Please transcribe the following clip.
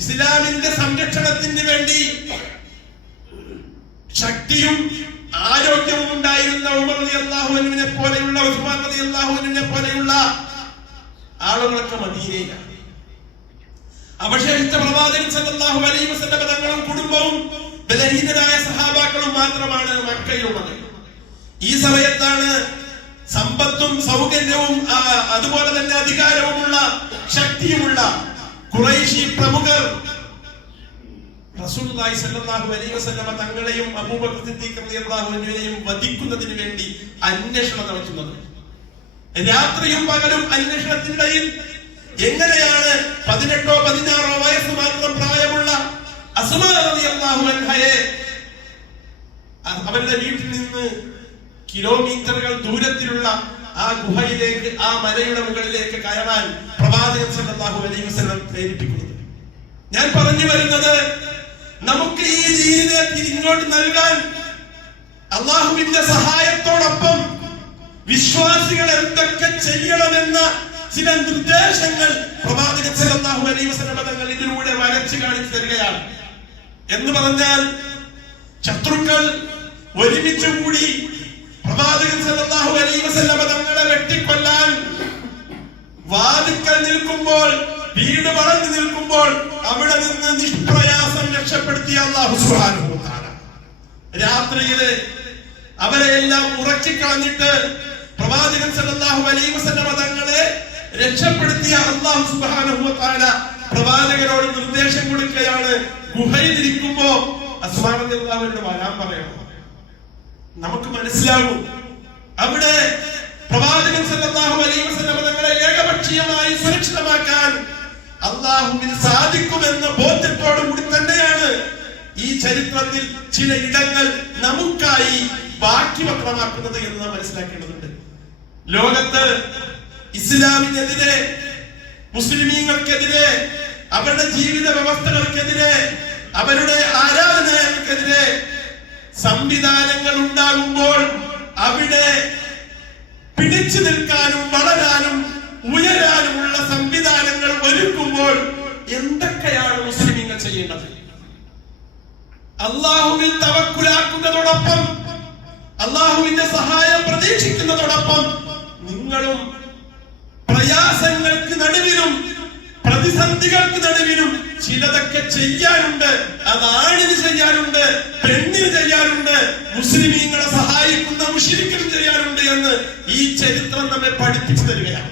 ഇസ്ലാമിന്റെ സംരക്ഷണത്തിന് വേണ്ടി ശക്തിയും ആരോഗ്യവും ഉണ്ടായിരുന്ന ഉമർ റളിയല്ലാഹു അൻഹുവിനെ പോലെയുള്ള, ഉസ്മാൻ റളിയല്ലാഹു അൻഹുവിനെ പോലെയുള്ള ആളുകളൊക്കെ മദീനയിലാണ്. അവശേഷിച്ച പ്രവാചകൻ സല്ലല്ലാഹു അലൈഹി വസല്ലം തങ്ങളും കുടുംബവും ബലഹീനരായ സഹാബാക്കളും മാത്രമാണ് മക്കയിലുള്ളത്. ഈ സമയത്താണ് സമ്പത്തും സൗകര്യവും അതുപോലെ തന്നെ അധികാരവുമുള്ള ശക്തിയുമുള്ള ഖുറൈശി പ്രമുഖർ റസൂലുള്ളാഹി സ്വല്ലല്ലാഹു അലൈഹി വസല്ലം തങ്ങളെയും അബൂബക്കർ സിദ്ദീഖ് റളിയല്ലാഹു അൻഹുവിനെയും വധിക്കുന്നതിന് വേണ്ടി അന്വേഷണം നടത്തുന്നത്. രാത്രിയും പകലും അന്വേഷണത്തിനിടയിൽ എങ്ങനെയാണ് 18 or 16 വയസ്സ് മാത്രം പ്രായമുള്ള അസ്മാ റളിയല്ലാഹു അൻഹയെ അവരുടെ വീട്ടിൽ നിന്ന് കിലോമീറ്ററുകൾ ദൂരത്തിലുള്ള ആ ഗുഹയിലേക്ക്, ആ മലയുടെ മുകളിലേക്ക് കയറാൻ പ്രവാചകൻ സല്ലല്ലാഹു അലൈഹി വസല്ലം പ്രേരിപ്പിക്കുന്നത്. ഞാൻ പറഞ്ഞു വരുന്നത്, നമുക്ക് ഈ ജീവിതത്തിൽ ഇങ്ങോട്ട് നൽകാൻ അള്ളാഹുവിന്റെ സഹായത്തോടൊപ്പം വിശ്വാസികൾ എന്തൊക്കെ ചെയ്യണമെന്ന ചില നിർദ്ദേശങ്ങൾ പ്രവാചകൻ സല്ലല്ലാഹു അലൈഹി വസല്ലം തങ്ങൾ ഇതിലൂടെ വരച്ചു കാണിച്ചു തരികയാണ്. എന്ന് പറഞ്ഞാൽ, ശത്രുക്കൾ ഒരുമിച്ച് കൂടി പ്രവാചകൻ സല്ലല്ലാഹു അലൈഹി വസല്ലം തങ്ങളെ വെട്ടിക്കൊല്ലാൻ വാതിക്കൽ നിൽക്കുമ്പോൾ, വീട് വളർന്നു നിൽക്കുമ്പോൾ അവിടെ നിന്ന് നിഷ്പ്രയാസം രക്ഷപ്പെടുത്തിയ അല്ലാഹു സുബ്ഹാനഹു വ തആല രാത്രിയില് അവരെയെല്ലാം ഉറക്കിക്കളഞ്ഞിട്ട് പ്രവാചകൻ സല്ലല്ലാഹു അലൈഹി വസല്ലം തങ്ങളെ രക്ഷപ്പെടുത്തിയ അല്ലാഹു സുബ്ഹാനഹു വ തആല പ്രവാചകനോട് നിർദ്ദേശം കൊടുക്കുകയാണ്, ഗുഹയിലിരിക്കുമ്പോ അസ്മാ റളിയല്ലാഹു അൻഹ വരാൻ പറയണം. നമുക്ക് മനസ്സിലാവും അവിടെ പ്രവാചകൻ സല്ലല്ലാഹു അലൈഹി വസല്ലം തങ്ങളെ ഏകപക്ഷീയമായി സുരക്ഷിതമാക്കാൻ അല്ലാഹുവിന് സാധിക്കുമെന്ന ബോധ്യത്തോടു കൂടി തന്നെയാണ് ഈ ചരിത്രത്തിൽ ചില ഇടങ്ങൾ നമുക്കായി ബാക്കി വക്രമാക്കുന്നത് എന്ന് നാം മനസ്സിലാക്കേണ്ടതുണ്ട്. ലോകത്ത് ഇസ്ലാമിനെതിരെ, മുസ്ലിമീങ്ങൾക്കെതിരെ, അവരുടെ ജീവിത വ്യവസ്ഥകൾക്കെതിരെ, അവരുടെ ആരാധനകൾക്കെതിരെ സംവിധാനങ്ങൾ ഉണ്ടാകുമ്പോൾ അവിടെ പിടിച്ചു നിൽക്കാനും വളരാനും ഉയരാനുമുള്ള സംവിധാനങ്ങൾ ഒരുക്കുമ്പോൾ എന്തൊക്കെയാണ് മുസ്ലിമീങ്ങൾ ചെയ്യേണ്ടത്? അള്ളാഹുവിൽ തവക്കുലാക്കുന്നതോടൊപ്പം, അള്ളാഹുവിന്റെ സഹായം പ്രതീക്ഷിക്കുന്നതോടൊപ്പം നിങ്ങളും പ്രയാസങ്ങൾക്ക് നടുവിലും പ്രതിസന്ധികൾക്ക് നടുവിലും ചിലതൊക്കെ ചെയ്യാനുണ്ട്. അത് ആണിന് ചെയ്യാനുണ്ട്, പെണ്ണിന് ചെയ്യാനുണ്ട്, മുസ്ലിമീങ്ങളെ സഹായിക്കുന്ന മുശ്രിക്കിന് ചെയ്യാനുണ്ട് എന്ന് ഈ ചരിത്രം നമ്മെ പഠിപ്പിച്ചു തരികയാണ്.